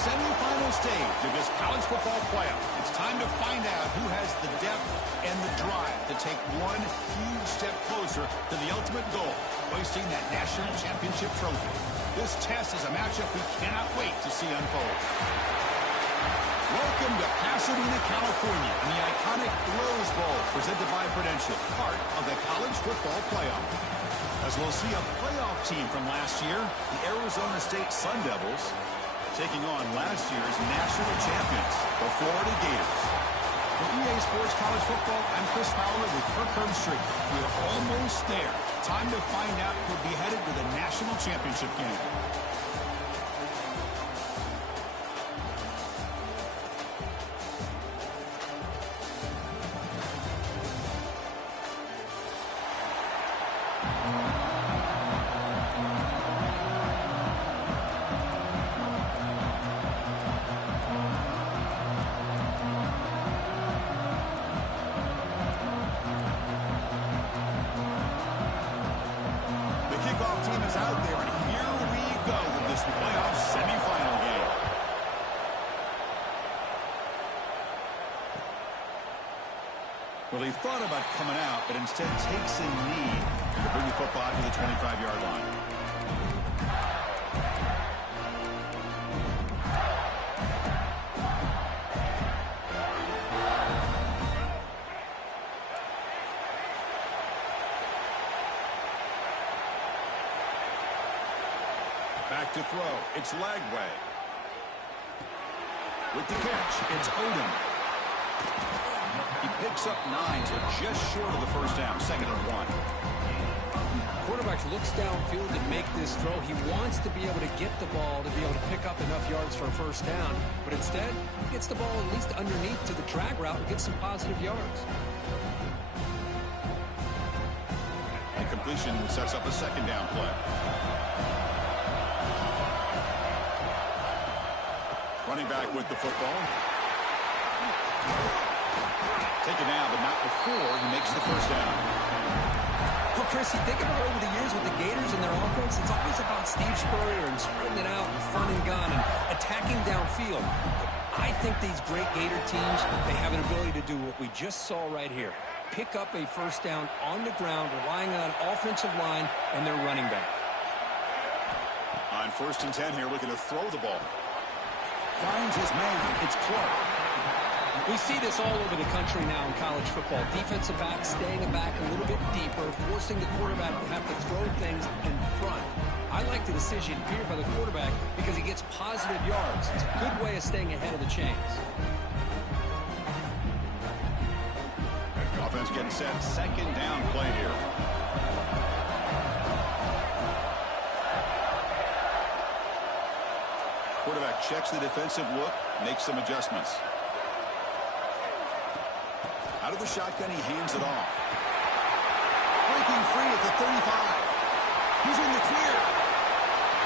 semifinal stage of this college football playoff. It's time to find out who has the depth and the drive to take one huge step closer to the ultimate goal, hoisting that national championship trophy. This test is a matchup we cannot wait to see unfold. Welcome to Pasadena, California, and the iconic Rose Bowl presented by Prudential, part of the college football playoff. As we'll see a playoff team from last year, the Arizona State Sun Devils, taking on last year's national champions, the Florida Gators. For EA Sports College Football, I'm Chris Fowler with Kirk Herbstreit. We're almost there. Time to find out who'll be headed to the national championship game. Well, he thought about coming out, but instead takes a knee to bring the football to the 25-yard line. Back to throw. It's Lagway. With the catch, it's Odom. He picks up 9, so just short of the first down, 2nd and 1. Quarterback looks downfield to make this throw. He wants to be able to get the ball to be able to pick up enough yards for a first down, but instead, he gets the ball at least underneath to the drag route and gets some positive yards. The completion sets up a 2nd down play. Running back with the football. Taken down, but not before he makes the first down. Well, Chris, you think about over the years with the Gators and their offense, it's always about Steve Spurrier and spreading it out and fun and gun and attacking downfield. But I think these great Gator teams, they have an ability to do what we just saw right here. Pick up a first down on the ground, relying on an offensive line and their running back. On 1st and 10 here, looking to throw the ball. Finds his man. It's Clark. We see this all over the country now in college football. Defensive backs staying back a little bit deeper, forcing the quarterback to have to throw things in front. I like the decision here by the quarterback because he gets positive yards. It's a good way of staying ahead of the chains. Offense getting set. 2nd down play here. Quarterback checks the defensive look, makes some adjustments. Out of the shotgun, he hands it off. Breaking free at the 35. He's in the clear.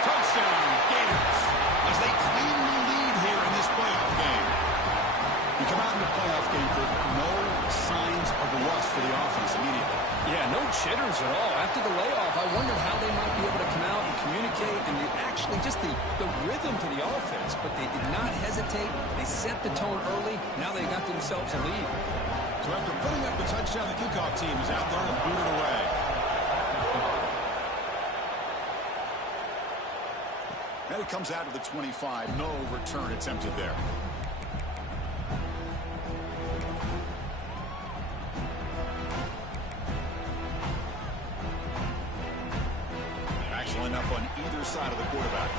Touchdown, Gators, as they claim the lead here in this playoff game. You come out in the playoff game with no signs of rust for the offense immediately. Yeah, no jitters at all. After the layoff, I wondered how they might be able to come out and communicate and actually just the rhythm to the offense. But they did not hesitate. They set the tone early. Now they got themselves a lead. So after putting up the touchdown, the kickoff team is out there and booted away. And it comes out of the 25. No return attempted there. Backs line up on either side of the quarterback.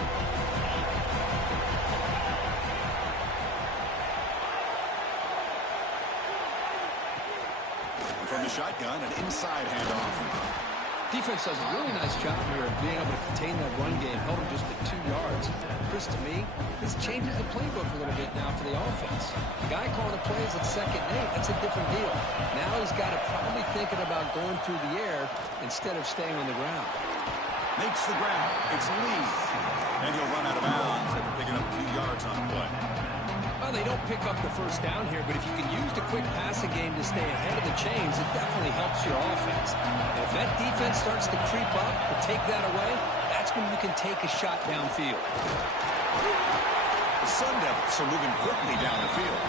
From the shotgun, an inside handoff. Defense does a really nice job here of being able to contain that run game, held him just at 2 yards. Chris, to me, this changes the playbook a little bit now for the offense. The guy calling the plays at 2nd and 8, that's a different deal. Now he's got to probably thinking about going through the air instead of staying on the ground. Makes the ground. It's Lee. And he'll run out of bounds after picking up a few yards on the play. Well, they don't pick up the first down here, but if you can use the quick passing game to stay ahead of the chains, it definitely helps your offense. And if that defense starts to creep up to take that away, that's when you can take a shot downfield. The Sun Devils are moving quickly down the field.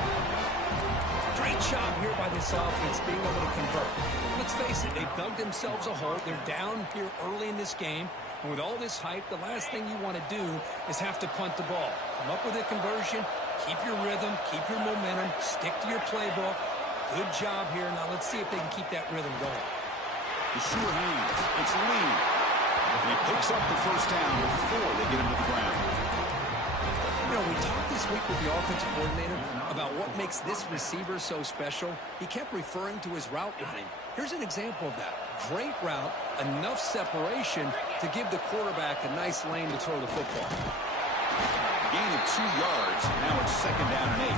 Great job here by this offense being able to convert. Let's face it, they've dug themselves a hole. They're down here early in this game. And with all this hype, the last thing you want to do is have to punt the ball. Come up with a conversion, keep your rhythm, keep your momentum, stick to your playbook. Good job here. Now let's see if they can keep that rhythm going. The sure hands. It's Lee. And he picks up the first down before they get him to the ground. You know, we talked this week with the offensive coordinator about what makes this receiver so special. He kept referring to his route running. Here's an example of that. Great route, enough separation to give the quarterback a nice lane to throw the football. Gain of 2 yards. Now it's second down and 8.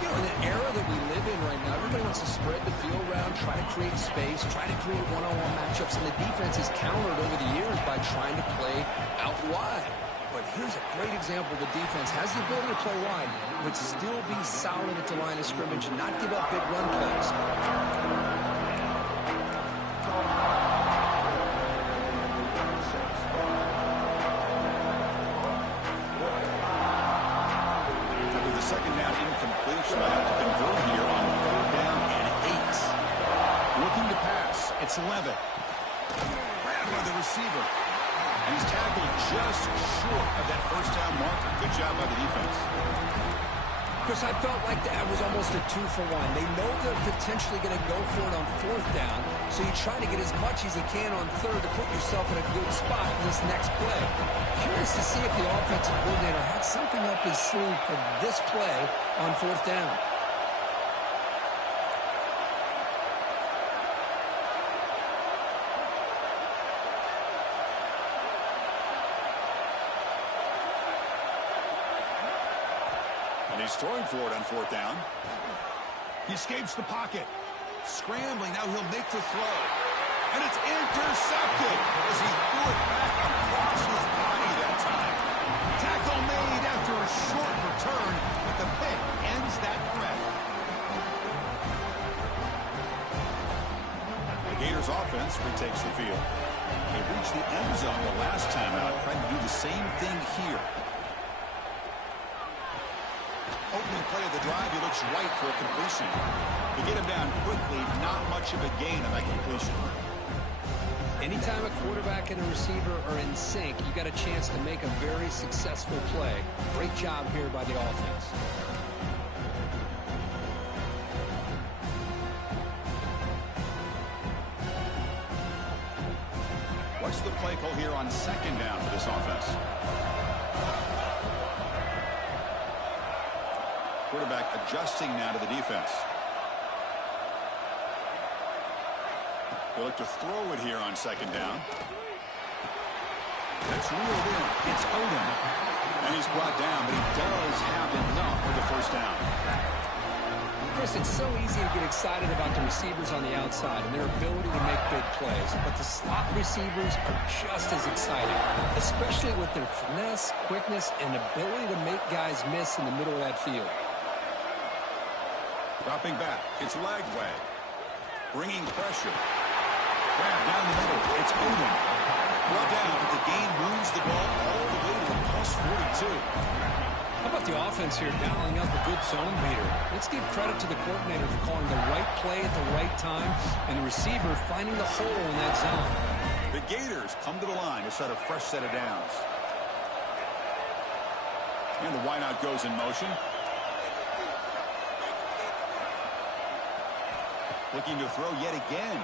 You know, in the era that we live in right now, everybody wants to spread the field around, try to create space, try to create one-on-one matchups, and the defense has countered over the years by trying to play out wide. But here's a great example. The defense has the ability to play wide, but still be solid at the line of scrimmage and not give up big run plays. With the second down incompletion, I have to convert here on third down and 8. Looking to pass. It's Levitt. Grabbed by the receiver. And he's tackled just short of that first down marker. Good job by the defense. Chris, I felt like that was almost a 2-for-1. They know they're potentially going to go for it on fourth down, so you try to get as much as you can on third to put yourself in a good spot for this next play. Curious to see if the offensive coordinator had something up his sleeve for this play on fourth down. And he's throwing for it on fourth down. He escapes the pocket. Scrambling. Now he'll make the throw. And it's intercepted as he threw it back across his body that time. Tackle made after a short return, but the pick ends that threat. The Gators offense retakes the field. They reached the end zone the last time out, trying to do the same thing here. Opening play of the drive, he looks right for a completion. To get him down quickly, not much of a gain on that completion. Anytime a quarterback and a receiver are in sync, you got a chance to make a very successful play. Great job here by the offense. What's the play call here on second down for this offense? Quarterback adjusting now to the defense. They look to throw it here on second down. That's reeled in. It's Odom. And he's brought down, but he does have enough for the first down. Chris, it's so easy to get excited about the receivers on the outside and their ability to make big plays. But the slot receivers are just as exciting, especially with their finesse, quickness, and ability to make guys miss in the middle of that field. Dropping back. It's Lagway. Bringing pressure. Grab down the middle. It's Odom. Brought down. The game moves the ball all the way to the plus 42. How about the offense here dialing up a good zone beater? Let's give credit to the coordinator for calling the right play at the right time and the receiver finding the hole in that zone. The Gators come to the line to set a fresh set of downs. And the wideout goes in motion. Looking to throw yet again.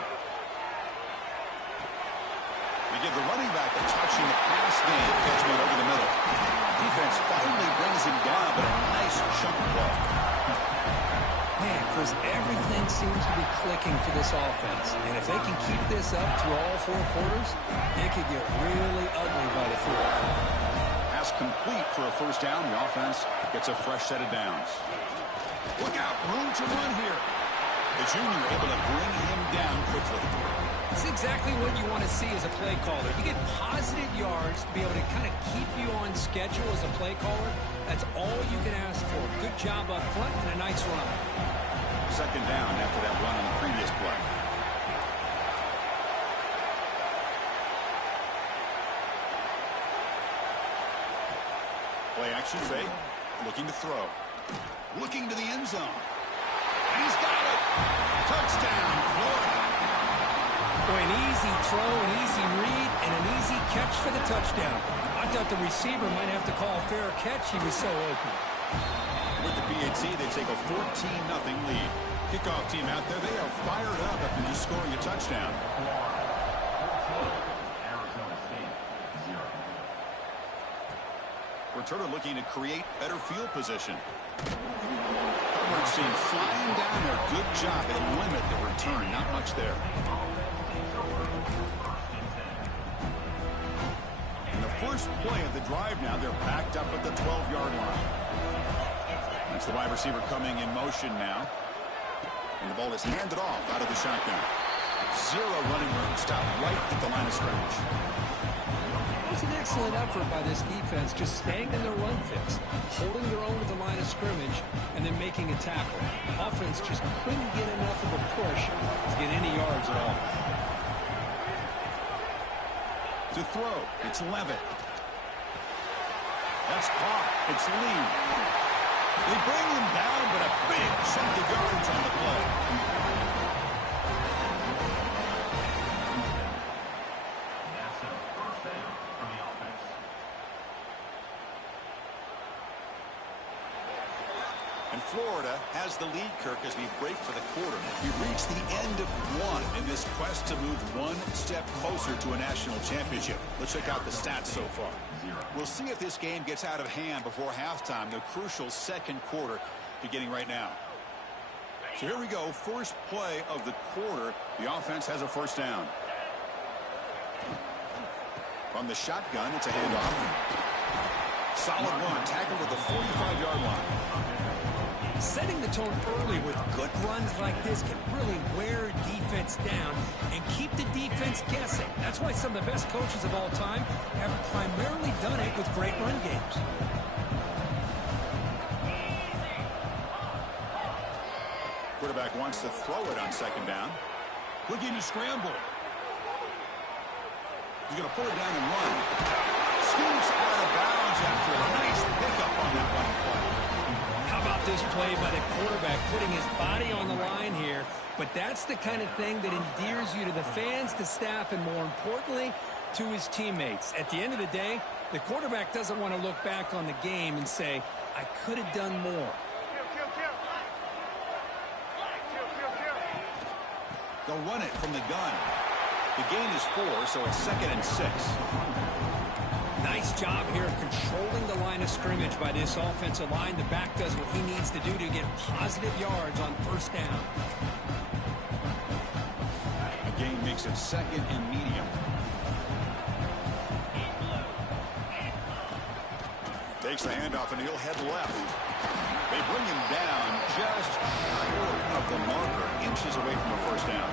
They give the running back a touch in the pass game. Catch one over the middle. Defense finally brings him down, but a nice chunk of ball. Man, Chris, everything seems to be clicking for this offense. And if they can keep this up through all 4 quarters, it could get really ugly by the fourth. Pass complete for a first down. The offense gets a fresh set of downs. Look out, room to run here. The junior able to bring him down quickly. It's exactly what you want to see as a play caller. You get positive yards to be able to kind of keep you on schedule as a play caller. That's all you can ask for. Good job up front and a nice run. Second down after that run on the previous play. Play action fake. Looking to throw. Looking to the end zone. And he's got it. Touchdown, Florida. Boy, an easy throw, an easy read, and an easy catch for the touchdown. I thought the receiver might have to call a fair catch. He was so open. With the PAT, they take a 14-0 lead. Kickoff team out there, they are fired up after just scoring a touchdown. Returner looking to create better field position. Coverage team flying down there. Good job. They limit the return. Not much there. In the first play of the drive now, they're backed up at the 12-yard line. That's the wide receiver coming in motion now. And the ball is handed off out of the shotgun. Zero running room. Stop right at the line of scrimmage. It was an excellent effort by this defense, just staying in their run fix, holding their own at the line of scrimmage, and then making a tackle. Offense just couldn't get enough of a push to get any yards at all. To throw, it's Levitt. That's caught. It's Lee. They bring him down, but a big chunk of yards on the play. And Florida has the lead, Kirk, as we break for the quarter. We've reached the end of one in this quest to move one step closer to a national championship. Let's check out the stats so far. We'll see if this game gets out of hand before halftime, the crucial second quarter beginning right now. So here we go, first play of the quarter. The offense has a first down. From the shotgun, it's a handoff. Solid run, tackled at the 45-yard line. Setting the tone early with good runs like this can really wear defense down and keep the defense guessing. That's why some of the best coaches of all time have primarily done it with great run games. Quarterback wants to throw it on second down. Looking to scramble. He's going to pull it down and run. Scoots out of bounds after a nice pickup on that running play. How about this play by the quarterback, putting his body on the line here? But that's the kind of thing that endears you to the fans, the staff, and more importantly, to his teammates. At the end of the day, the quarterback doesn't want to look back on the game and say, I could have done more. They'll run it from the gun. The gain is 4, so it's 2nd and 6. Nice job here of controlling the line of scrimmage by this offensive line. The back does what he needs to do to get positive yards on first down. The gain makes it 2nd and medium. Takes the handoff and he'll head left. They bring him down just short of the marker, inches away from a first down.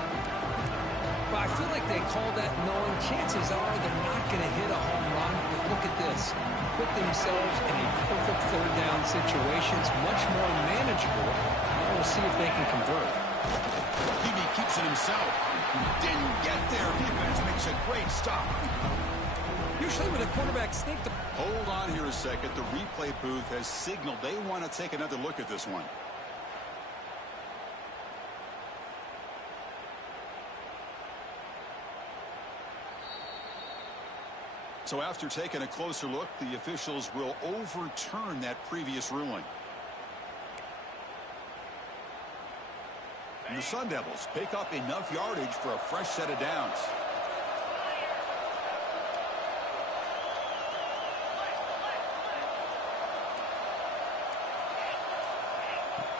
Well, I feel like they call that knowing chances are they're not going to hit a home run. But look at this. Put themselves in a perfect third down situation. It's much more manageable. Now we'll see if they can convert. He keeps it himself. Didn't get there. Defense makes a great stop. Usually with a quarterback sneak. Hold on here a second. The replay booth has signaled they want to take another look at this one. So after taking a closer look, the officials will overturn that previous ruling. And the Sun Devils pick up enough yardage for a fresh set of downs.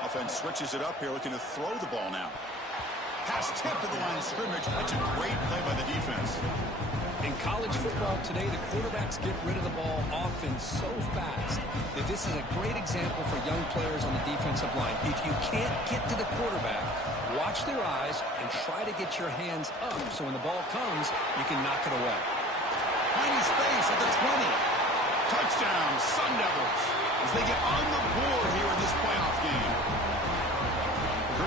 Offense switches it up here, looking to throw the ball now. Pass tipped to the line of scrimmage. That's a great play by the defense. In college football today, the quarterbacks get rid of the ball often so fast that this is a great example for young players on the defensive line. If you can't get to the quarterback, watch their eyes and try to get your hands up so when the ball comes, you can knock it away. Finding space at the 20. Touchdown, Sun Devils, as they get on the board here in this playoff game.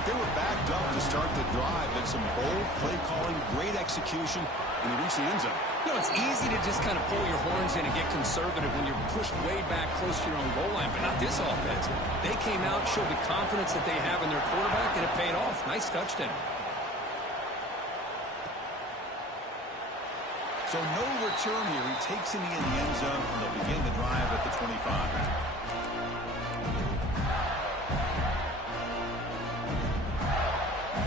They were backed up to start the drive, and some bold play calling, great execution, and they reach the end zone. You know, it's easy to just kind of pull your horns in and get conservative when you're pushed way back close to your own goal line, but not this offense. They came out, showed the confidence that they have in their quarterback, and it paid off. Nice touchdown. So no return here. He takes it in the end zone, and they'll begin the drive at the 25.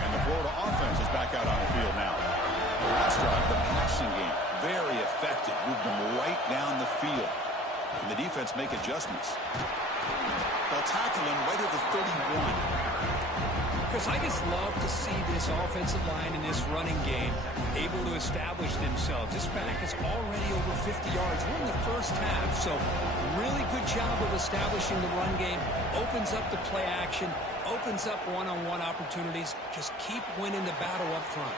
And the Florida offense is back out on the field now. The last drive, the passing game, very effective. Moved them right down the field. And the defense make adjustments. They'll tackle him right at the 31. Chris, I just love to see this offensive line in this running game able to establish themselves. This back is already over 50 yards. We're in the first half, so really good job of establishing the run game. Opens up the play action, opens up one-on-one opportunities. Just keep winning the battle up front.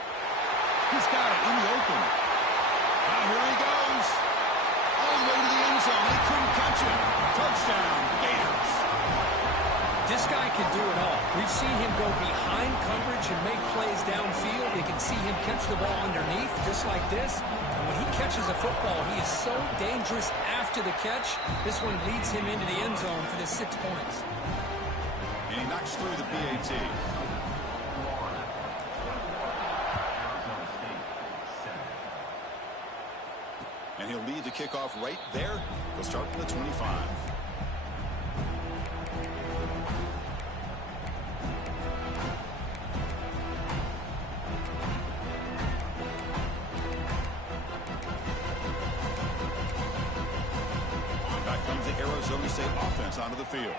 He's got it in the open. Now here he goes. All the way to the end zone. They couldn't catch him. Touchdown, Gators. This guy can do it all. We've seen him go behind coverage and make plays downfield. We can see him catch the ball underneath just like this. And when he catches a football, he is so dangerous after the catch. This one leads him into the end zone for the 6 points. And he knocks through the PAT. And he'll lead the kickoff right there. He'll start from the 25. Arizona State offense onto the field.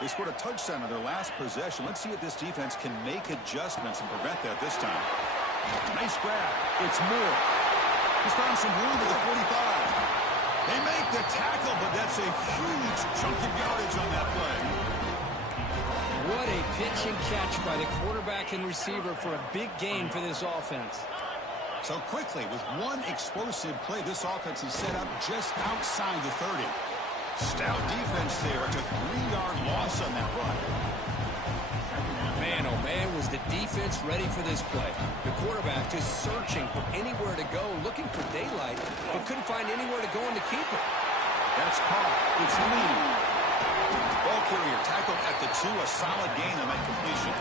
They scored a touchdown on their last possession. Let's see if this defense can make adjustments and prevent that this time. Nice grab. It's Moore. He's found some room at the 45. They make the tackle, but that's a huge chunk of yardage on that play. What a pitch and catch by the quarterback and receiver for a big gain for this offense. So quickly, with one explosive play, this offense is set up just outside the 30. Stout defense there. It's a 3-yard loss on that run. Man, oh man, was the defense ready for this play. The quarterback just searching for anywhere to go, looking for daylight, but couldn't find anywhere to go in to keep it. That's caught. It's Lee. Ball carrier tackled at the 2. A solid gain on that completion.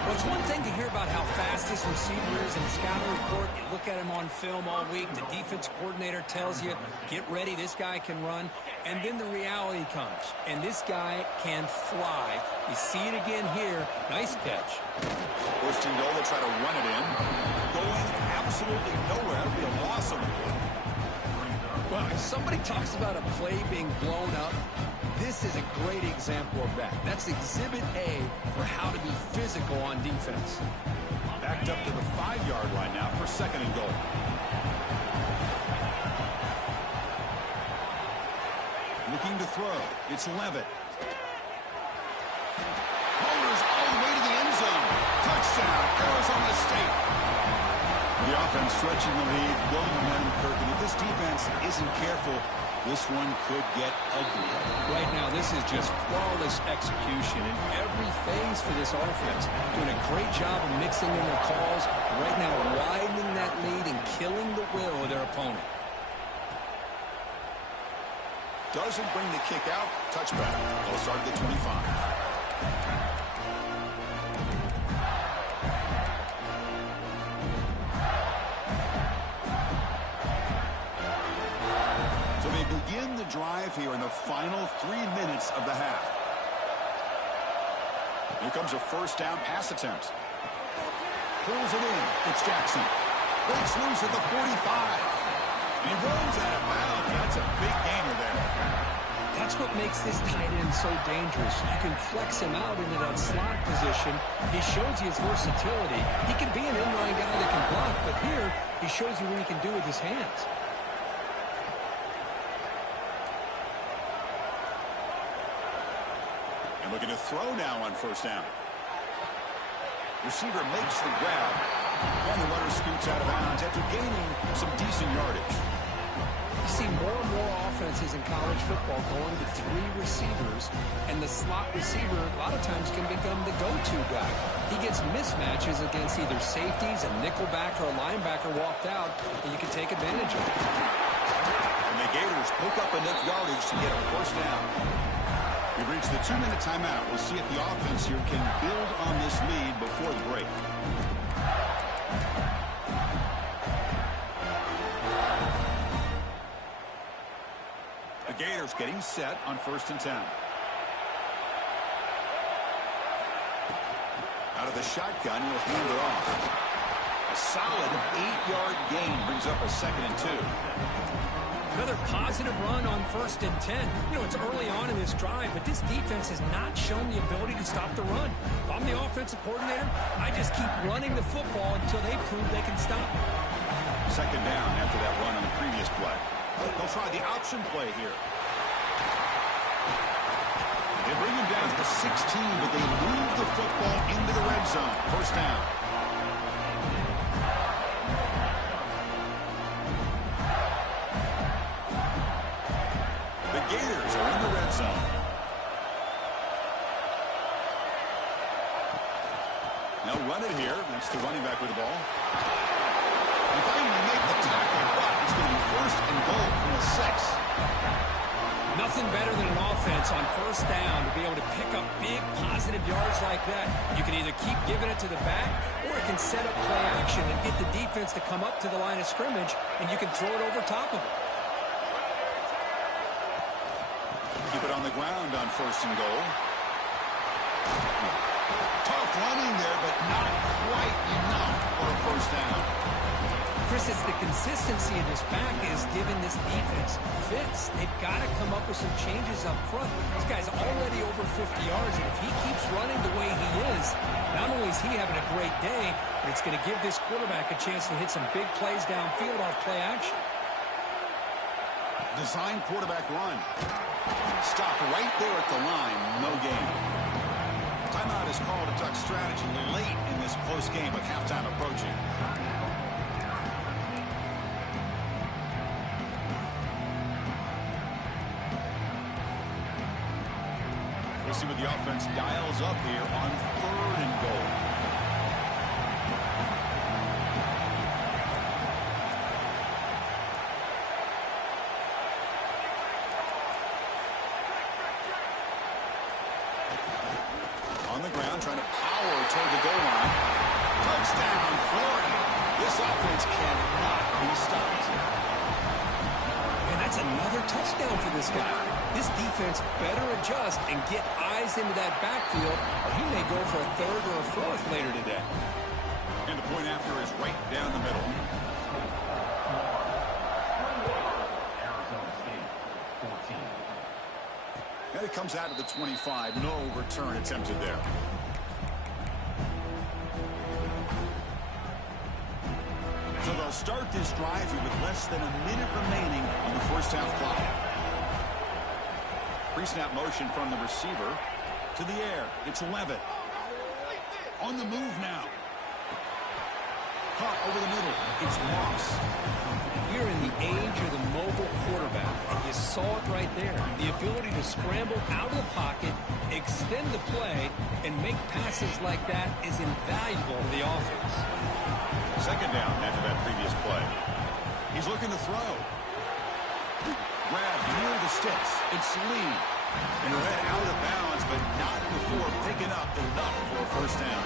Well, it's one thing to hear about how fast this receiver is in the scouting report. You look at him on film all week. The defense coordinator tells you, get ready, this guy can run. And then the reality comes. And this guy can fly. You see it again here. Nice catch. First and goal, they'll try to run it in. Going absolutely nowhere. That'll be a loss on the play. Well, if somebody talks about a play being blown up, this is a great example of that. That's exhibit A for how to be physical on defense. Backed up to the 5-yard line now for second and goal. Looking to throw. It's Levitt. Motors all the way to the end zone. Touchdown, Arizona State. The offense stretching the lead, building momentum, Kirk. And if this defense isn't careful, this one could get ugly. Right now, this is just flawless execution in every phase for this offense. Doing a great job of mixing in their calls. Right now, widening that lead and killing the will of their opponent. Doesn't bring the kick out. Touchback. They'll start at the 25. Begin the drive here in the final 3 minutes of the half. Here comes a first down pass attempt. Pulls it in. It's Jackson. Breaks loose at the 45. And he runs out of bounds. That's a big gainer there. That's what makes this tight end so dangerous. You can flex him out into that slot position. He shows you his versatility. He can be an inline guy that can block, but here he shows you what he can do with his hands. Looking to throw now on first down. Receiver makes the grab. And the runner scoots out of bounds after gaining some decent yardage. see more and more offenses in college football going to 3 receivers, and the slot receiver a lot of times can become the go-to guy. He gets mismatches against either safeties, a nickelback, or a linebacker walked out that you can take advantage of. And the Gators pick up enough yardage to get a first down. We've reached the 2-minute timeout. We'll see if the offense here can build on this lead before the break. The Gators getting set on 1st and 10. Out of the shotgun, he'll hand it off. A solid 8-yard gain brings up a 2nd and 2. Another positive run on 1st and 10. You know, it's early on in this drive, but this defense has not shown the ability to stop the run. If I'm the offensive coordinator, I just keep running the football until they prove they can stop. 2nd down after that run on the previous play. They'll try the option play here. They bring him down to the 16, but they move the football into the red zone. 1st down. The Gators are in the red zone. They'll run it here. That's the running back with the ball. If I even make the tackle, but it's going to be 1st and goal from the 6. Nothing better than an offense on 1st down to be able to pick up big positive yards like that. You can either keep giving it to the back, or it can set up play action and get the defense to come up to the line of scrimmage, and you can throw it over top of it. Keep it on the ground on 1st and goal. Tough running there, but not quite enough for a 1st down. Chris, it's the consistency of this back is giving this defense fits. They've got to come up with some changes up front. This guy's already over 50 yards, and if he keeps running the way he is, not only is he having a great day, but it's going to give this quarterback a chance to hit some big plays downfield off play action. Design quarterback run. Stopped right there at the line. No gain. Timeout is called to duck strategy late in this close game with halftime approaching. We'll see what the offense dials up here on 3rd and goal. On the ground, trying to power toward the goal line. Touchdown, Florida. This offense cannot be stopped. And that's another touchdown for this guy. This defense better adjust and get eyes into that backfield, or he may go for a 3rd or a 4th later today. And the point after is right down the middle. And it comes out of the 25. No return attempted there. So they'll start this drive here with less than a minute remaining on the 1st half clock. Pre-snap motion from the receiver to the air. It's Levitt. On the move now. Caught over the middle. It's Moss. We're in the age of the mobile quarterback, and you saw it right there. The ability to scramble out of the pocket, extend the play, and make passes like that is invaluable to the offense. 2nd down after that previous play. He's looking to throw. Grab near the sticks. It's Lee. And read out of bounds, but not before picking up enough for a 1st down.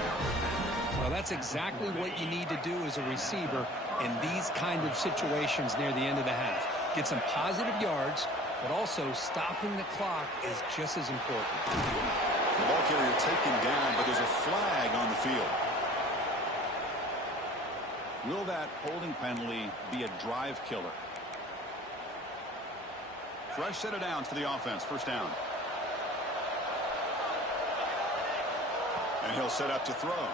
Well, that's exactly what you need to do as a receiver in these kind of situations near the end of the half. Get some positive yards, but also stopping the clock is just as important. The ball carrier taken down, but there's a flag on the field. Will that holding penalty be a drive killer? Fresh set of downs for the offense. 1st down. And he'll set up to throw.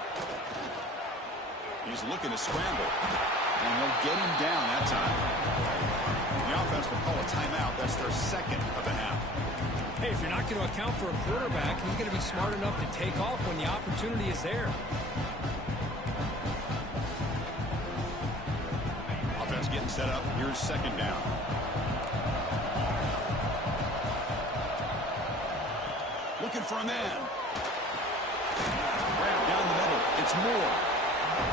He's looking to scramble. And they'll get him down that time. The offense will call a timeout. That's their 2nd of the half. Hey, if you're not going to account for a quarterback, he's going to be smart enough to take off when the opportunity is there. Offense getting set up. Here's 2nd down. looking for a man. Grab down the middle. It's Moore.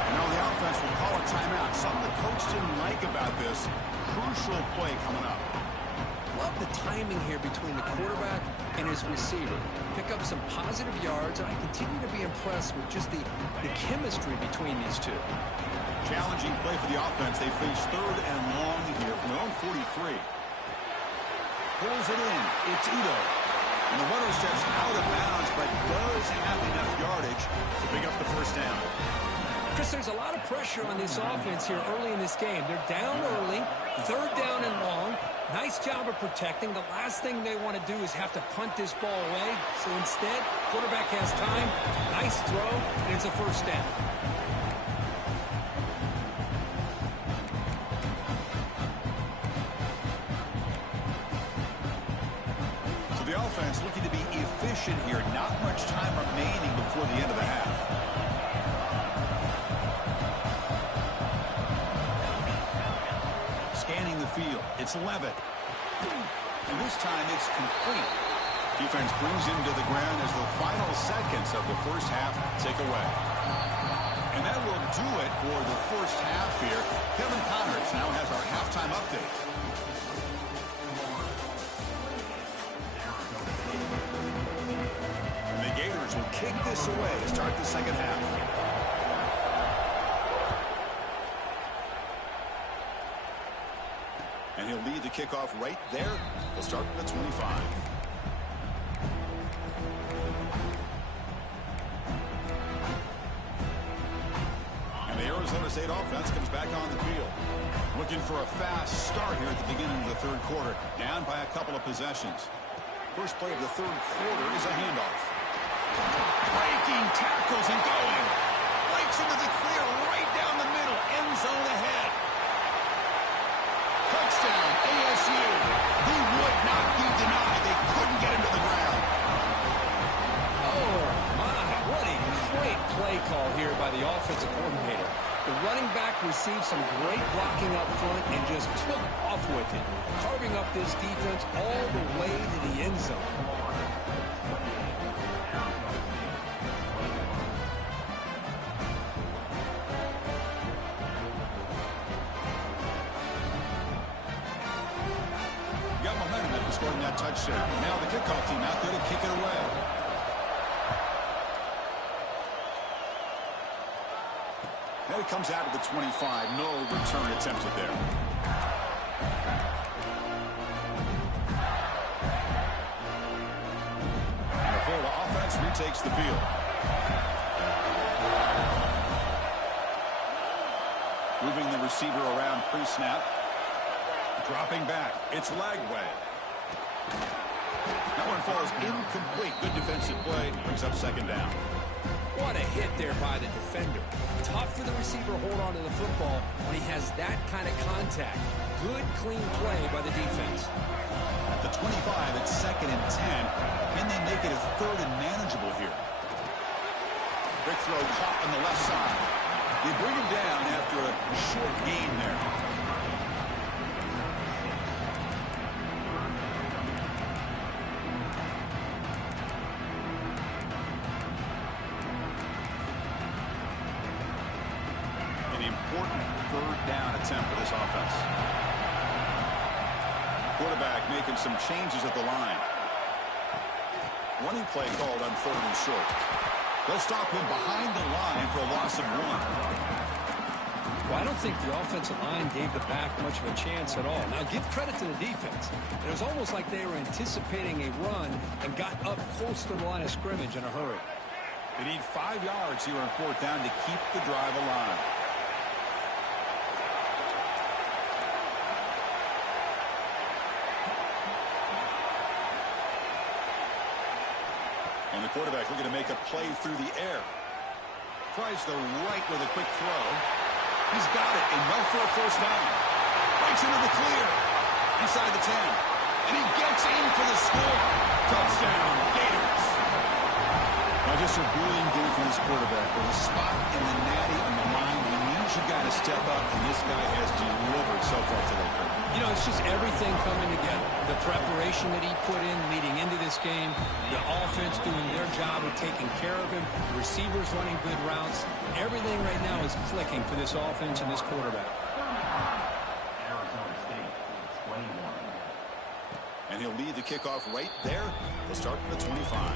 And now the offense will call a timeout. Something the coach didn't like about this. Crucial play coming up. Love the timing here between the quarterback and his receiver. Pick up some positive yards, and I continue to be impressed with just the chemistry between these two. Challenging play for the offense. They face third and long here from their own 43. Pulls it in. It's Ito. And the runner steps out of bounds, but does have enough yardage to pick up the first down. Chris, there's a lot of pressure on this offense here early in this game. They're down early, third down and long. Nice job of protecting. The last thing they want to do is have to punt this ball away. So instead, quarterback has time, nice throw, and it's a first down. So the offense looking to be efficient here. Not much time remaining before the end of the half. Scanning the field. It's Levitt. And this time it's complete. Defense brings him to the ground as the final seconds of the first half tick away. And that will do it for the first half here. Kevin Connors now has our halftime update. And the Gators will kick this away to start the second half. And he'll lead the kickoff right there. We'll start at the 25. And the Arizona State offense comes back on the field. Looking for a fast start here at the beginning of the third quarter. Down by a couple of possessions. First play of the third quarter is a handoff. Breaking tackles and going. Breaks into the clear right down the middle. End zone ahead. Touchdown, ASU. He would not be denied. They couldn't get him to the ground. Oh, my. What a great play call here by the offensive coordinator. The running back received some great blocking up front and just took off with it, carving up this defense all the way to the end zone. Scoring that touchdown. Now the kickoff team out there to kick it away. And it comes out of the 25. No return attempted there. And the Florida offense retakes the field. Moving the receiver around pre-snap. Dropping back. It's Lagway. That one falls incomplete. Good defensive play. Brings up second down. What a hit there by the defender. Tough for the receiver to hold on to the football when he has that kind of contact. Good, clean play by the defense. At the 25, it's second and 10. Can they make it a third and manageable here? Quick throw caught on the left side. They bring him down after a short gain there. Third down attempt for this offense. Quarterback making some changes at the line. Running play called on third and short. They'll stop him behind the line for a loss of 1. Well, I don't think the offensive line gave the back much of a chance at all. Now, give credit to the defense. It was almost like they were anticipating a run and got up close to the line of scrimmage in a hurry. They need 5 yards here on fourth down to keep the drive alive. And the quarterback looking to make a play through the air. Tries the right with a quick throw. He's got it, and well for a first down. Breaks into the clear. Inside the 10. And he gets in for the score. Touchdown, Gators. Now just a brilliant game from this quarterback. With a spot in the natty on the line, he needs you got to step up, and this guy has delivered so far today. You know, it's just everything coming together. The preparation that he put in leading into this this game. The offense doing their job of taking care of him. The receivers running good routes. Everything right now is clicking for this offense and this quarterback. And he'll lead the kickoff right there. He'll start from the 25.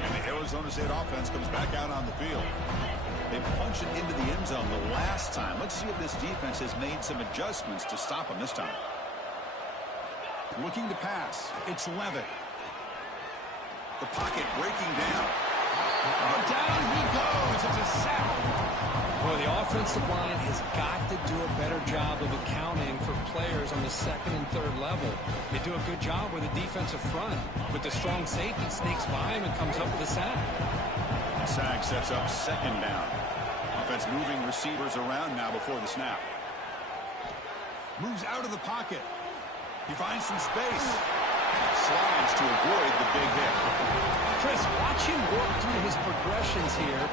And the Arizona State offense comes back out on the field. They punch it into the end zone the last time. Let's see if this defense has made some adjustments to stop him this time. Looking to pass. It's Levitt. The pocket breaking down. Down he goes. It's a sack. Well, the offensive line has got to do a better job of accounting for players on the second and third level. They do a good job with the defensive front, but the strong safety sneaks by him and comes up with a sack. Sack sets up second down. Offense moving receivers around now before the snap. Moves out of the pocket. He finds some space. Slides to avoid the big hit. Chris, watch him work through his progressions here.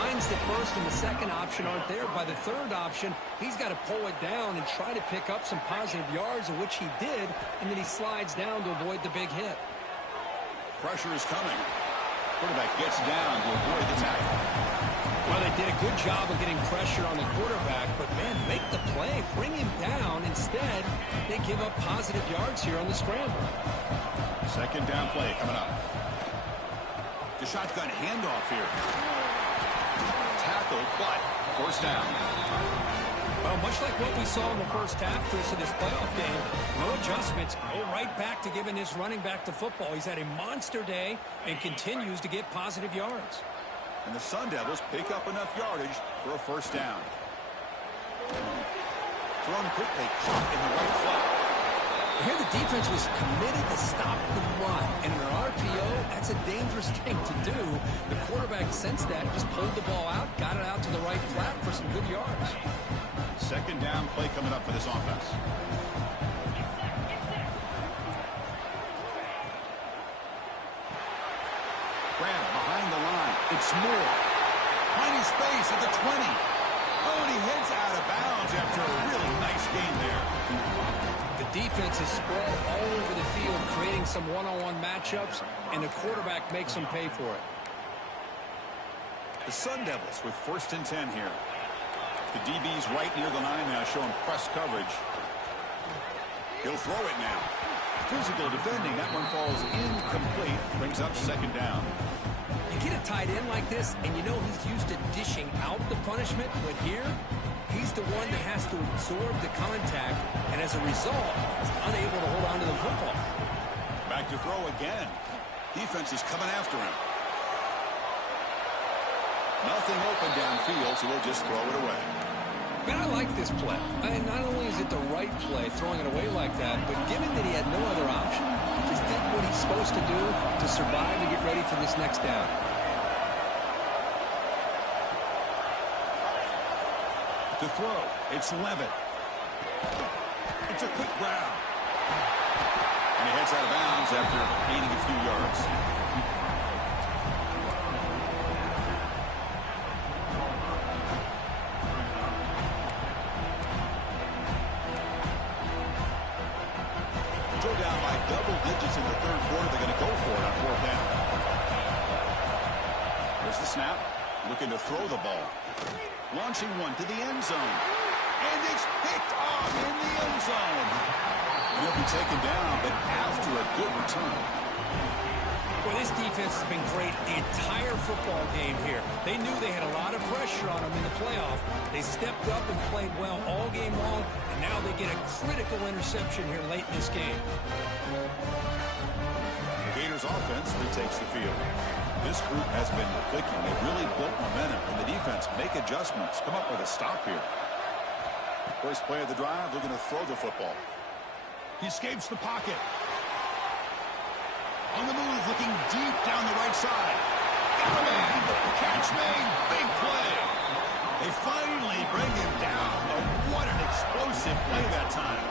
Finds the first and the second option aren't there. By the third option, he's got to pull it down and try to pick up some positive yards, of which he did, and then he slides down to avoid the big hit. Pressure is coming. Quarterback gets down to avoid the tackle. Well, they did a good job of getting pressure on the quarterback, but, man, make the play. Bring him down. Instead, they give up positive yards here on the scramble. Second down play coming up. The shotgun handoff here. Tackle, but first down. Well, much like what we saw in the first half, Chris, of this playoff game, no adjustments. Go right back to giving his running back the football. He's had a monster day and continues to get positive yards. And the Sun Devils pick up enough yardage for a first down. Thrown quickly, caught in the right flat. Here the defense was committed to stop the run. And in an RPO, that's a dangerous thing to do. The quarterback sensed that, just pulled the ball out, got it out to the right flat for some good yards. Second down play coming up for this offense. Grab behind the line. It's Moore. Finding space at the 20. Oh, and he heads out of bounds after a really nice game there. The defense is spread all over the field, creating some one-on-one matchups, and the quarterback makes them pay for it. The Sun Devils with first and 10 here. The DB's right near the line now, showing press coverage. He'll throw it now. Physical defending. That one falls incomplete. Brings up second down. You get a tight end like this, and you know he's used to dishing out the punishment, but here, he's the one that has to absorb the contact, and as a result, is unable to hold on to the football. Back to throw again. Defense is coming after him. Nothing open downfield, so we'll just throw it away. Man, I like this play. And not only is it the right play, throwing it away like that, but given that he had no other option, he just did what he's supposed to do to survive and get ready for this next down. To throw, it's Levitt. It's a quick grab. And he heads out of bounds after gaining a few yards. Go down by double digits in the third quarter. They're going to go for it on fourth down. There's the snap. Looking to throw the ball. Launching one to the end zone. And it's picked off in the end zone. He'll be taken down, but after a good return. Well, this defense has been great the entire football game here. They knew they had a lot of pressure on them in the playoff. They stepped up and played well all game long, and now they get a critical interception here late in this game. The Gators offense retakes the field. This group has been clicking. They've really built momentum, and the defense make adjustments. Come up with a stop here. First play of the drive, they're going to throw the football. He escapes the pocket. On the move, looking deep down the right side. Got the man. Catch made. Big play. They finally bring him down. Oh, what an explosive play that time.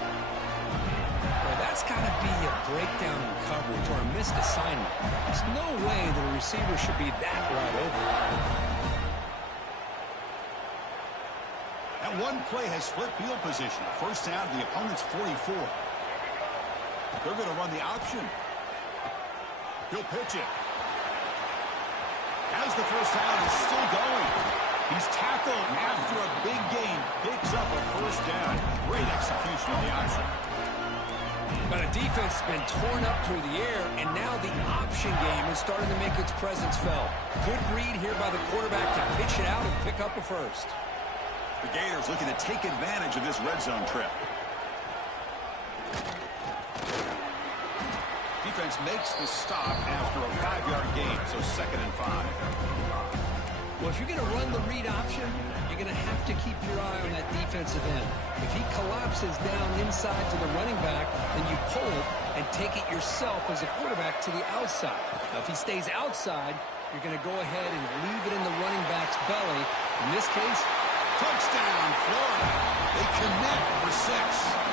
Well, that's got to be a breakdown in coverage or a missed assignment. There's no way that a receiver should be that wide open. That one play has split field position. First down to the opponent's 44. They're going to run the option. He'll pitch it. As the first down is still going. He's tackled after a big gain. Picks up a first down. Great execution on the option. But a defense has been torn up through the air, and now the option game is starting to make its presence felt. Good read here by the quarterback to pitch it out and pick up a first. The Gators looking to take advantage of this red zone trip. Defense makes the stop after a 5-yard gain, so 2nd and 5. Well, if you're going to run the read option, you're going to have to keep your eye on that defensive end. If he collapses down inside to the running back, then you pull it and take it yourself as a quarterback to the outside. Now, if he stays outside, you're going to go ahead and leave it in the running back's belly. In this case, touchdown, Florida. They connect for 6.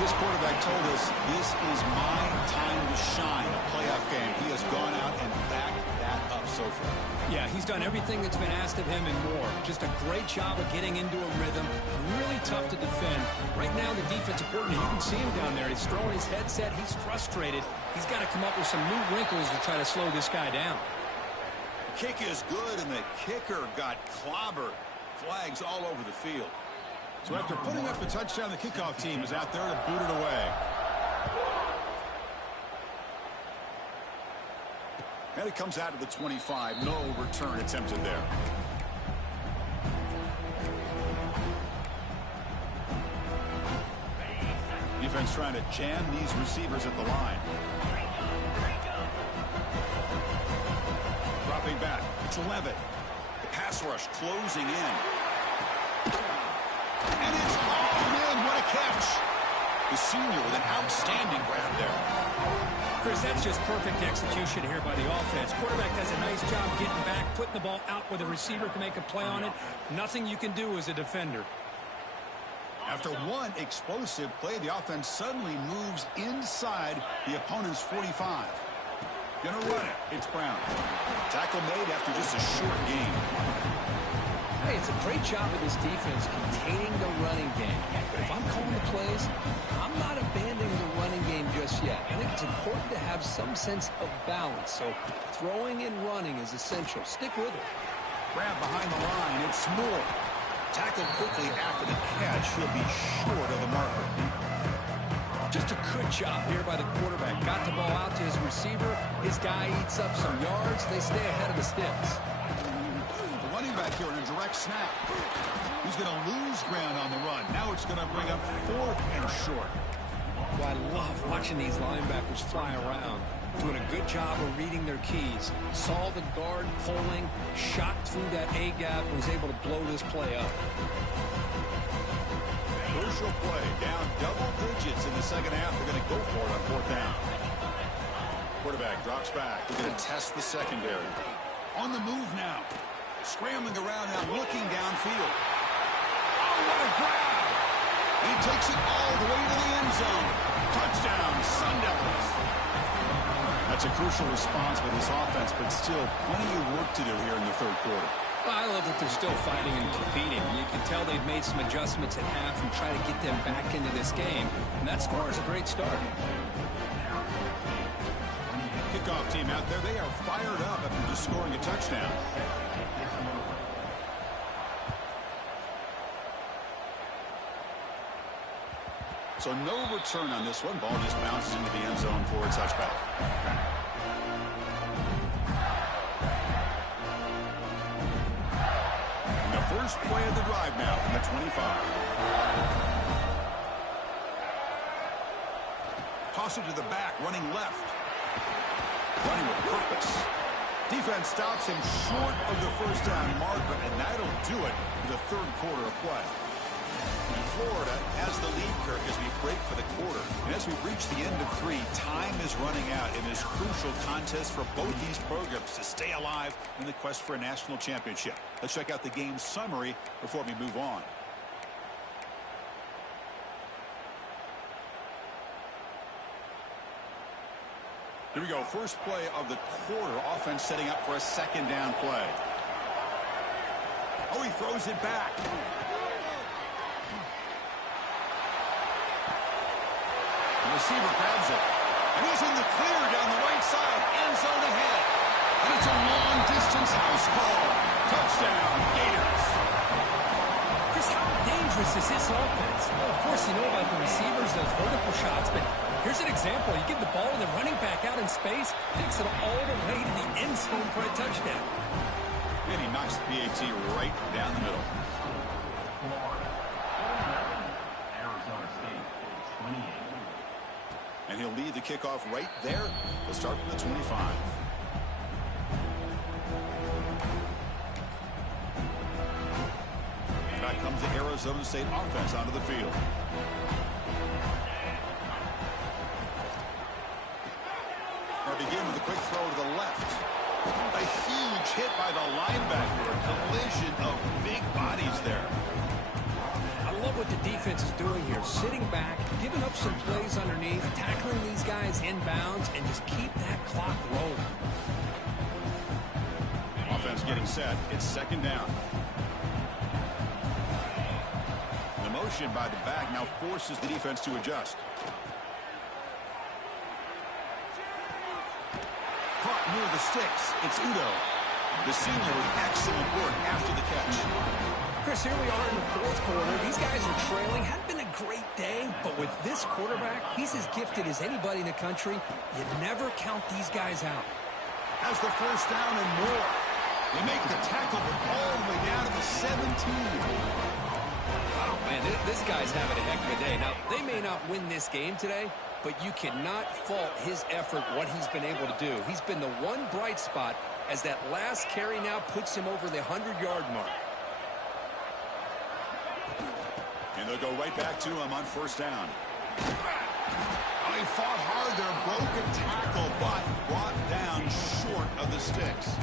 This quarterback told us this is my time to shine, a playoff game. He has gone out and backed that up so far. Yeah, he's done everything that's been asked of him and more. Just a great job of getting into a rhythm. Really tough to defend. Right now, the defensive coordinator, you can see him down there. He's throwing his headset. He's frustrated. He's got to come up with some new wrinkles to try to slow this guy down. The kick is good, and the kicker got clobbered. Flags all over the field. So after putting up the touchdown, the kickoff team is out there to boot it away. And it comes out to the 25. No return attempted there. Defense trying to jam these receivers at the line. Dropping back. It's Levitt. The pass rush closing in. And it's all in. What a catch. The senior with an outstanding grab there. Chris, that's just perfect execution here by the offense. Quarterback does a nice job getting back, putting the ball out where the receiver can make a play on it. Nothing you can do as a defender. After one explosive play, the offense suddenly moves inside the opponent's 45. Gonna run it. It's Brown. Tackle made after just a short gain. Hey, it's a great job of this defense containing the running game. But if I'm calling the plays, I'm not abandoning the running game just yet. I think it's important to have some sense of balance. So throwing and running is essential. Stick with it. Grab behind the line. It's Moore. Tackled quickly after the catch. He'll be short of the marker. Just a good job here by the quarterback. Got the ball out to his receiver. His guy eats up some yards. They stay ahead of the sticks. Running back here in a direct snap. He's going to lose ground on the run. Now it's going to bring up 4th and short. Well, I love watching these linebackers fly around, doing a good job of reading their keys. Saw the guard pulling, shot through that A-gap, and was able to blow this play up. Crucial play. Down double digits in the second half. They're going to go for it on 4th down. Quarterback drops back. They're going to test the secondary. On the move now. Scrambling around now, looking downfield. Oh, what a grab! He takes it all the way to the end zone. Touchdown, Sun Devils. That's a crucial response by this offense, but still plenty of work to do here in the 3rd quarter. Well, I love that they're still fighting and competing. You can tell they've made some adjustments at half and try to get them back into this game. And that score is a great start. Kickoff team out there, they are fired up after just scoring a touchdown. So no return on this one. Ball just bounces into the end zone for a touchback. And the first play of the drive now from the 25. Toss it to the back, running left. Running with purpose. Defense stops him short of the first down marker, and that'll do it for the 3rd quarter of play. Florida has the lead, Kirk, as we break for the quarter. And as we reach the end of 3, time is running out in this crucial contest for both these programs to stay alive in the quest for a national championship. Let's check out the game summary before we move on. Here we go. First play of the quarter. Offense setting up for a 2nd down play. Oh, he throws it back. receiver grabs it. And he's in the clear down the right side. End zone ahead. And it's a long-distance house call. Touchdown, Gators. Chris, how dangerous is this offense? Well, of course, you know about the receivers, those vertical shots, but here's an example. You give the ball to the running back out in space, takes it all the way to the end zone for a touchdown. And he knocks the PAT right down the middle. And he'll lead the kickoff right there. He'll start from the 25. Back comes the Arizona State offense onto the field. Now begin with a quick throw to the left. A huge hit by the linebacker. A collision of big bodies there. I love what the defense is doing here. Sitting back, giving up some plays underneath, tackling these guys inbounds, and just keep that clock rolling. Offense getting set. It's second down. The motion by the back now forces the defense to adjust. Caught near the sticks. It's Udo. The senior with excellent work after the catch. Chris, here we are in the fourth quarter. These guys are trailing. Hadn't been a great day, but with this quarterback, he's as gifted as anybody in the country. You never count these guys out. Has the first down and more. They make the tackle, but all the way down to the 17. Wow, man, this guy's having a heck of a day. Now, they may not win this game today, but you cannot fault his effort, what he's been able to do. He's been the one bright spot as that last carry now puts him over the 100-yard mark. And they'll go right back to him on first down. Oh, he fought hard there, broke a tackle, but brought down short of the sticks.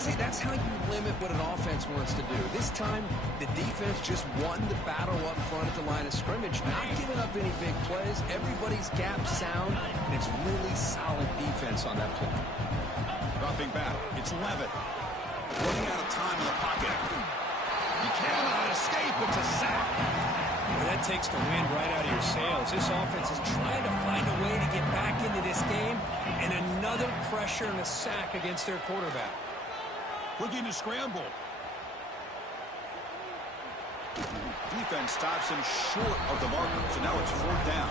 See, that's how you limit what an offense wants to do. This time, the defense just won the battle up front at the line of scrimmage, not giving up any big plays. Everybody's gap sound, and it's really solid defense on that play. Dropping back, it's Levitt. Running out of time in the pocket. He cannot escape. It's a sack. Well, that takes the wind right out of your sails. This offense is trying to find a way to get back into this game, and another pressure and a sack against their quarterback. Looking to scramble. Defense stops him short of the marker, so now it's fourth down.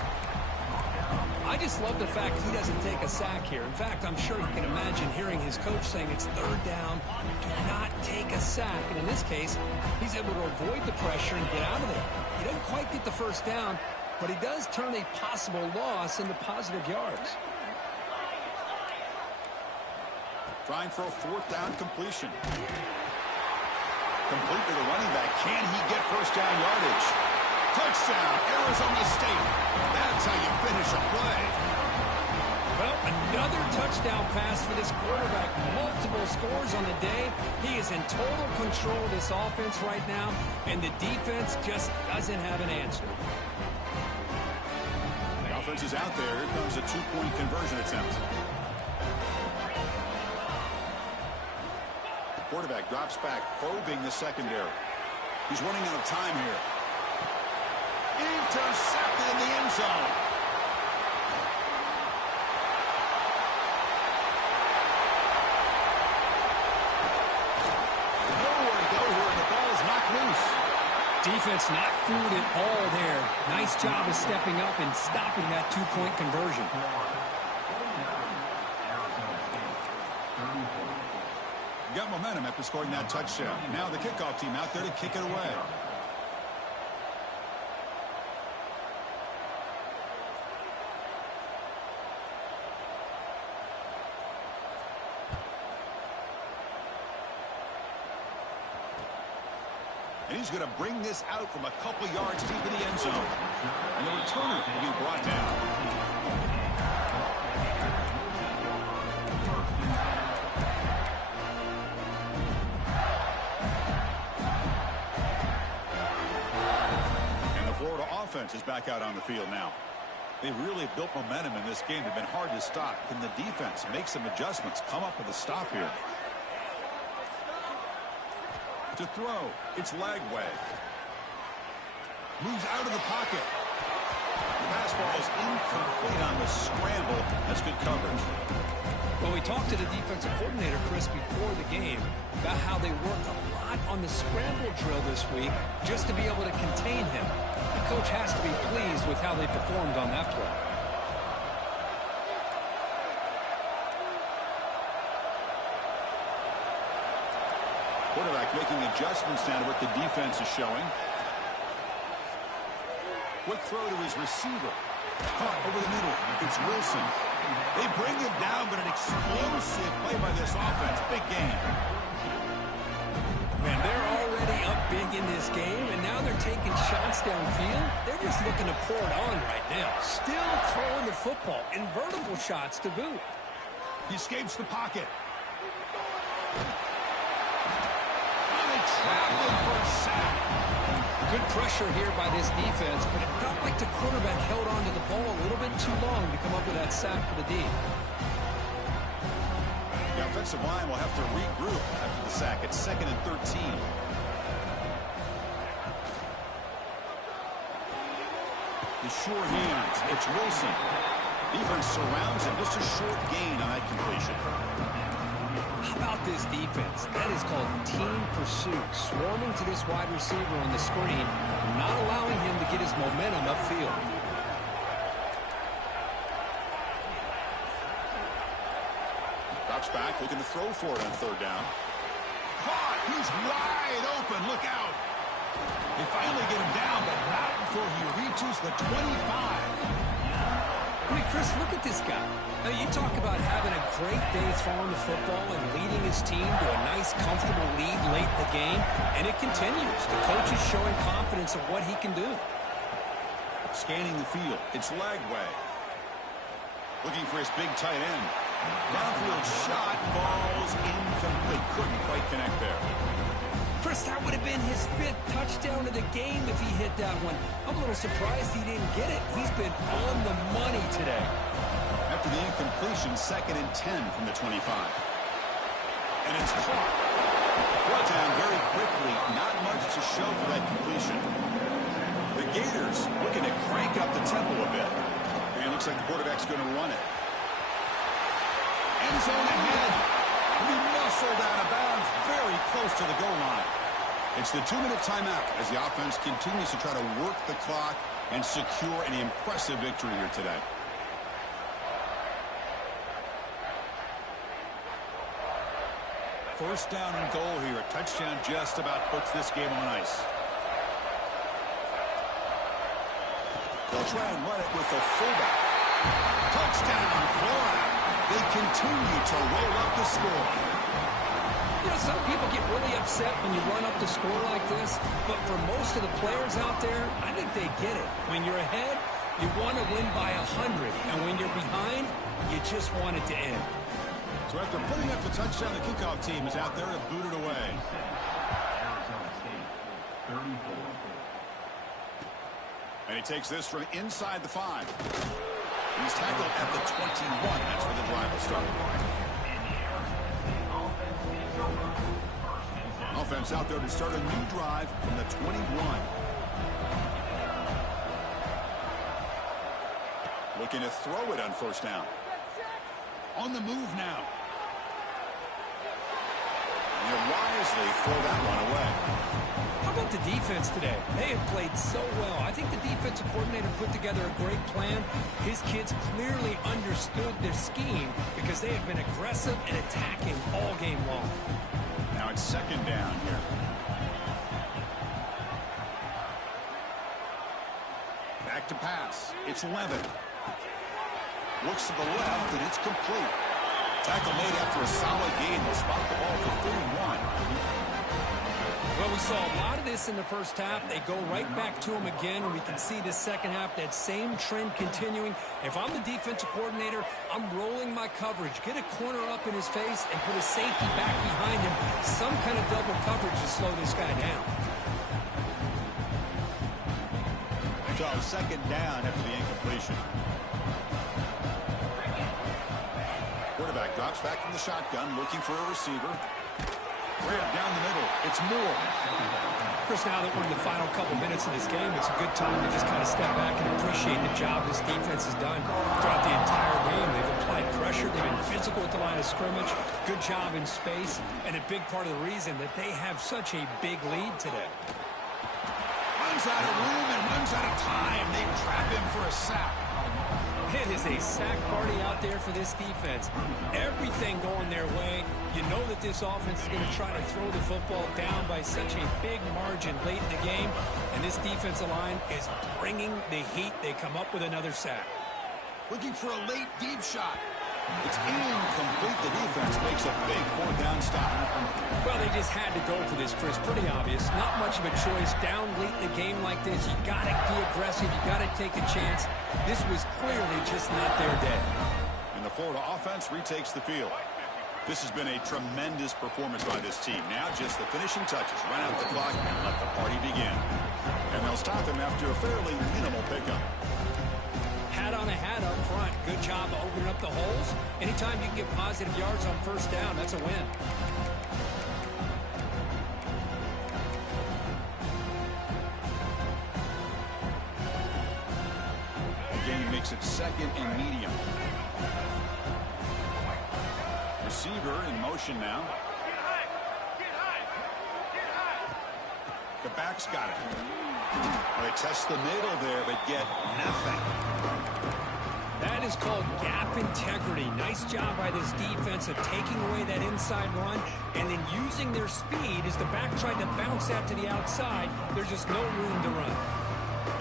I just love the fact he doesn't take a sack here. In fact, I'm sure you can imagine hearing his coach saying it's third down, do not take a sack. And in this case, he's able to avoid the pressure and get out of there. He doesn't quite get the first down, but he does turn a possible loss into positive yards. Trying for a fourth down completion. Complete to the running back. Can he get first down yardage? Touchdown, Arizona State. That's how you finish a play. Well, another touchdown pass for this quarterback. Multiple scores on the day. He is in total control of this offense right now, and the defense just doesn't have an answer. The offense is out there. Here comes a two-point conversion attempt. Quarterback drops back, probing the secondary. He's running out of time here. Intercepted in the end zone. Nowhere to go here, and the ball is knocked loose. Defense not fooled at all there. Nice job of stepping up and stopping that two-point conversion. Got momentum after scoring that touchdown. Now the kickoff team out there to kick it away. And he's going to bring this out from a couple yards deep in the end zone. And the returner will be brought down. Offense is back out on the field now. They've really built momentum in this game. They've been hard to stop. Can the defense make some adjustments, come up with a stop here? To throw, it's Lagway. Moves out of the pocket. The pass falls incomplete on the scramble. That's good coverage. Well, we talked to the defensive coordinator, Chris, before the game about how they worked a lot on the scramble drill this week just to be able to contain him. The coach has to be pleased with how they performed on that play. Quarterback making adjustments now to what the defense is showing. Quick throw to his receiver. Caught over the middle. It's Wilson. They bring him down, but an explosive play by this offense. Big game. Man, they're already up big in this game, and now they're taking shots downfield. They're just looking to pour it on right now. Still throwing the football in vertical shots to boot. He escapes the pocket. Traveling for a sack. Good pressure here by this defense, but it felt like the quarterback held on to the ball a little bit too long to come up with that sack for the D. The offensive line will have to regroup after the sack. It's 2nd and 13. The sure hands. It's Wilson. Defense surrounds him. Just a short gain on that completion. How about this defense? That is called team pursuit. Swarming to this wide receiver on the screen, not allowing him to get his momentum upfield. Drops back, looking to throw for it on 3rd down. Caught! He's wide open. Look out! They finally get him down, but not before he reaches the 25. I mean, Chris, look at this guy. Now, you talk about having a great day throwing the football and leading his team to a nice, comfortable lead late in the game, and it continues. The coach is showing confidence of what he can do. Scanning the field. It's Lagway. Looking for his big tight end. Downfield shot falls incomplete. Couldn't quite connect there. Chris, that would have been his 5th touchdown of the game if he hit that one. I'm a little surprised he didn't get it. He's been on the money today. After the incompletion, 2nd and 10 from the 25. And it's caught. Brought down very quickly. Not much to show for that completion. The Gators looking to crank up the tempo a bit. And it looks like the quarterback's going to run it. End zone ahead. He muscled out of bounds very close to the goal line. It's the 2-minute timeout as the offense continues to try to work the clock and secure an impressive victory here today. First down and goal here. A touchdown just about puts this game on ice. They'll try and run it with the fullback. Touchdown, Florida. They continue to roll up the score. You know, some people get really upset when you run up the score like this, but for most of the players out there, I think they get it. When you're ahead, you want to win by 100, and when you're behind, you just want it to end. So after putting up the touchdown, the kickoff team is out there to boot it away. And he takes this from inside the 5. He's tackled at the 21. That's where the drive will start. Offense out there to start a new drive from the 21. Looking to throw it on 1st down. On the move now. And he'll wisely throw that one away. How about the defense today? They have played so well. I think the defensive coordinator put together a great plan. His kids clearly understood their scheme because they have been aggressive and attacking all game long. Now it's 2nd down here. Back to pass. It's Levin. Looks to the left, and it's complete. Tackle made after a solid gain. They'll spot the ball for 31. Well, we saw a lot of this in the first half. They go right back to him again, and we can see this second half, that same trend continuing. If I'm the defensive coordinator, I'm rolling my coverage. Get a corner up in his face and put a safety back behind him. Some kind of double coverage to slow this guy down. So 2nd down after the incompletion. Quarterback drops back from the shotgun, looking for a receiver. Grab down the middle. It's Moore. Chris, now that we're in the final couple minutes of this game, it's a good time to just kind of step back and appreciate the job this defense has done throughout the entire game. They've applied pressure. They've been physical at the line of scrimmage. Good job in space, and a big part of the reason that they have such a big lead today. Runs out of room and runs out of time. They trap him for a sack. It is a sack party out there for this defense. Everything going their way. You know that this offense is going to try to throw the football down by such a big margin late in the game. And this defensive line is bringing the heat. They come up with another sack. Looking for a late deep shot. It's incomplete. The defense makes a big fourth down stop. Well, they just had to go for this, Chris. Pretty obvious. Not much of a choice. Down late in a game like this, you got to be aggressive. You got to take a chance. This was clearly just not their day. And the Florida offense retakes the field. This has been a tremendous performance by this team. Now just the finishing touches. Run out the clock and let the party begin. And they'll stop him after a fairly minimal pickup. Hat on a hat up front. Good job of opening up the holes. Anytime you can get positive yards on first down, that's a win. The game makes it second and medium. Receiver in motion now. The back's got it. They test the middle there, but get nothing. That is called gap integrity. Nice job by this defense of taking away that inside run and then using their speed as the back tried to bounce that to the outside. There's just no room to run.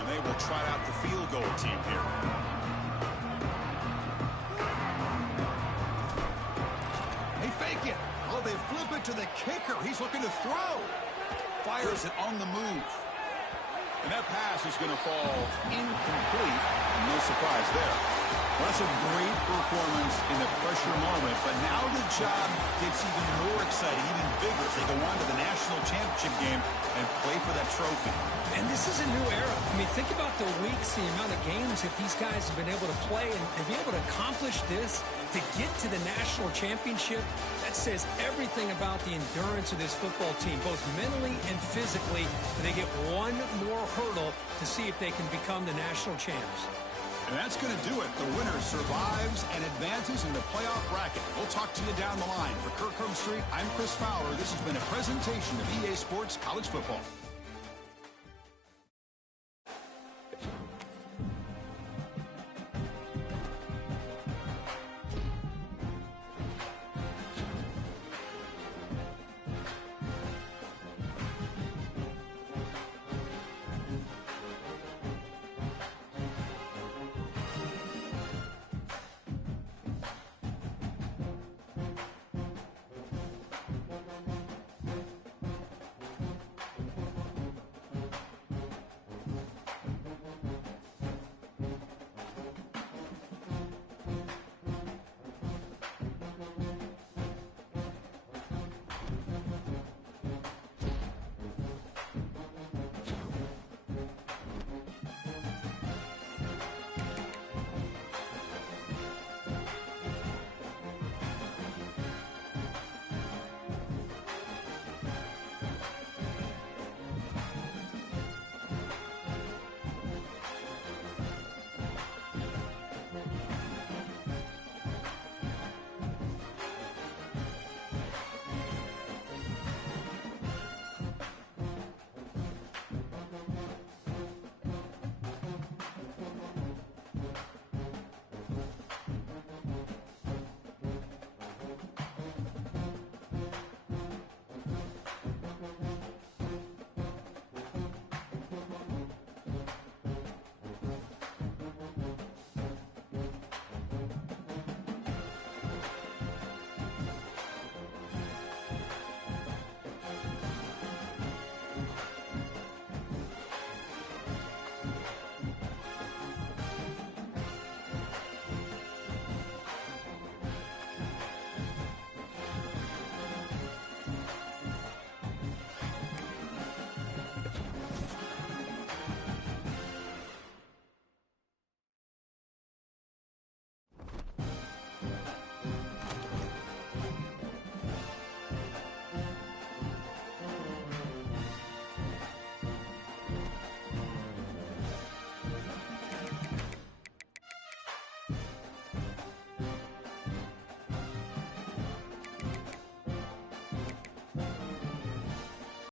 And they will try out the field goal team here. They fake it. Oh, they flip it to the kicker. He's looking to throw. Fires it on the move. And that pass is going to fall incomplete. No surprise there. Well, that's a great performance in the pressure moment, but now the job gets even more exciting, even bigger as they go on to the national championship game and play for that trophy. And this is a new era. I mean, think about the weeks, the amount of games that these guys have been able to play, and to be able to accomplish this, to get to the national championship, that says everything about the endurance of this football team, both mentally and physically. They get one more hurdle to see if they can become the national champs. And that's going to do it. The winner survives and advances in the playoff bracket. We'll talk to you down the line. For Kirk Street, I'm Chris Fowler. This has been a presentation of EA Sports College Football.